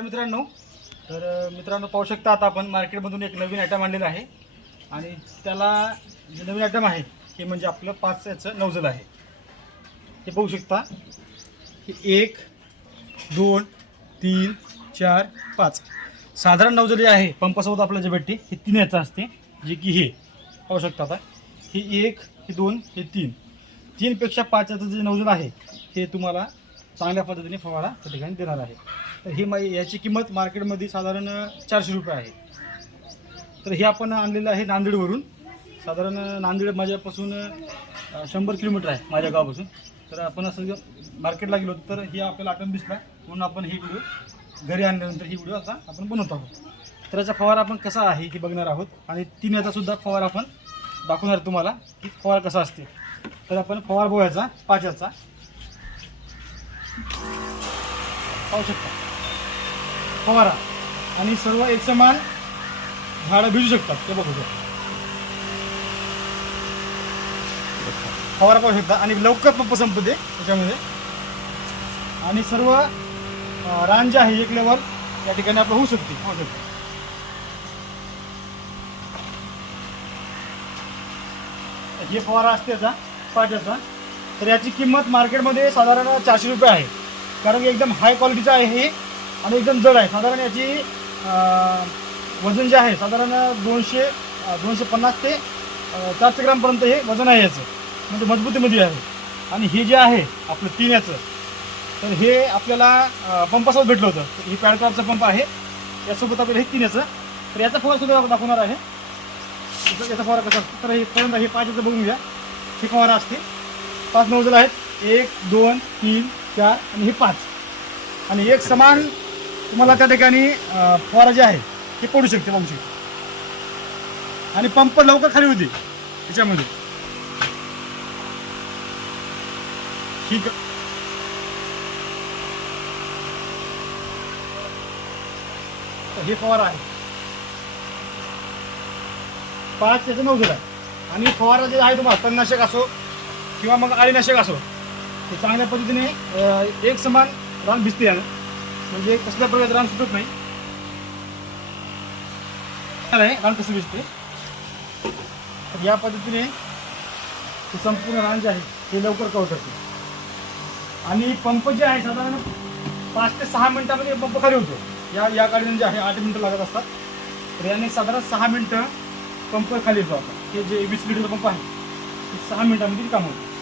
मित्रांनो. तर मित्रांनो पाहू शकता आता आपण मार्केटमधून एक नवीन आयटम आणलेला आहे. आणि त्याला जे नवीन आयटम आहे हे म्हणजे आपलं पाच याचं नवजल आहे. हे पाहू शकता. की एक दोन तीन चार पाच. साधारण नवजल जे आहे पंपासोबत आपलं जे भेटते हे तीन याचं असते जे की हे. पाहू शकता आता. हे एक हे दोन हे तीन. तीनपेक्षा पाच याचं जे नवजल आहे हे तुम्हाला चांगल्या पद्धतीने फवारा त्या ठिकाणी देणार आहे. तर ही मा याची किंमत मार्केटमध्ये साधारण चारशे रुपये आहे. तर हे आपण आणलेलं आहे नांदेडवरून. साधारण नांदेड माझ्यापासून शंभर किलोमीटर आहे माझ्या गावापासून. तर आपण असं जर मार्केटला गेलो तर हे आपल्याला आयटम दिसला. म्हणून आपण ही व्हिडिओ घरी आणल्यानंतर ही व्हिडिओ आता आपण बनवत आहोत. तर याचा फवारा आपण कसा आहे हे बघणार आहोत. आणि तीन याचासुद्धा फवारा आपण दाखवणार तुम्हाला की फवारा कसा असते. तर आपण फवार बोयाचा पाच याचा. पाहू शकता. फवारा. आणि सर्व एकसमान झाडं भिजू शकतात. ते बघू शकता. फवारा पाहू शकता. आणि लवकर पप्प संपते त्याच्यामध्ये आणि सर्व रान जे आहे एक लेवल या ठिकाणी आपलं होऊ शकते. होऊ शकता. हे फवारा असते याचा पाट्याचा तर याची किंमत मार्केटमध्ये साधारण चारशे रुपये आहे. कारण की एकदम हाय क्वालिटीचं आहे हे. आणि एकदम जड आहे. साधारण याची वजन जे आहे साधारण दोनशे दोनशे पन्नास ते चारशे ग्रामपर्यंत हे वजन आहे याचं. म्हणजे मजबूतीमध्ये आहे. आणि हे जे आहे आपलं तीन याचं तर हे आपल्याला पंपासोबत भेटलं होतं. तर ही पॅडक्रॉपचा पंप आहे. यासोबत आपल्याला हे तीन याचं. तर याचा फवारासुद्धा आपण दाखवणार आहे. याचा याचा फवारा कसा असतो? तर हे पर्यंत हे पाच याचं बघून घ्या. हे फवारा असते. पाच नोजल आहेत. एक दोन तीन चार आणि हे पाच. आणि एक समान तुम्हाला त्या ठिकाणी फवारा जे आहे ते पडू शकते पाहू शकते आणि पंप लवकर खाली होते त्याच्यामध्ये. ठीक आहे. हे फवारा आहे. पाच त्याचं नऊ दिला आणि फवारा जे आहे तुम्हाला तणनाशक असो किंवा मग अळीनाशक असो ते चांगल्या पद्धतीने एक समान रान भिजते यानं. म्हणजे कसल्या प्रकारचं रान सुटत नाही. रान कसं भिजते तर या पद्धतीने हे संपूर्ण रान जे आहे ते लवकर कवर करते. आणि पंप जे आहे साधारण पाच ते सहा मिनिटामध्ये पंप खाली होतो. या या गाडीने जे आहे आठ मिनिटं लागत असतात. तर याने साधारण सहा मिनिटं पंप खाली येतो आता. हे जे वीस लिटरचा पंप आहे ते सहा मिनटामध्ये काम होतं.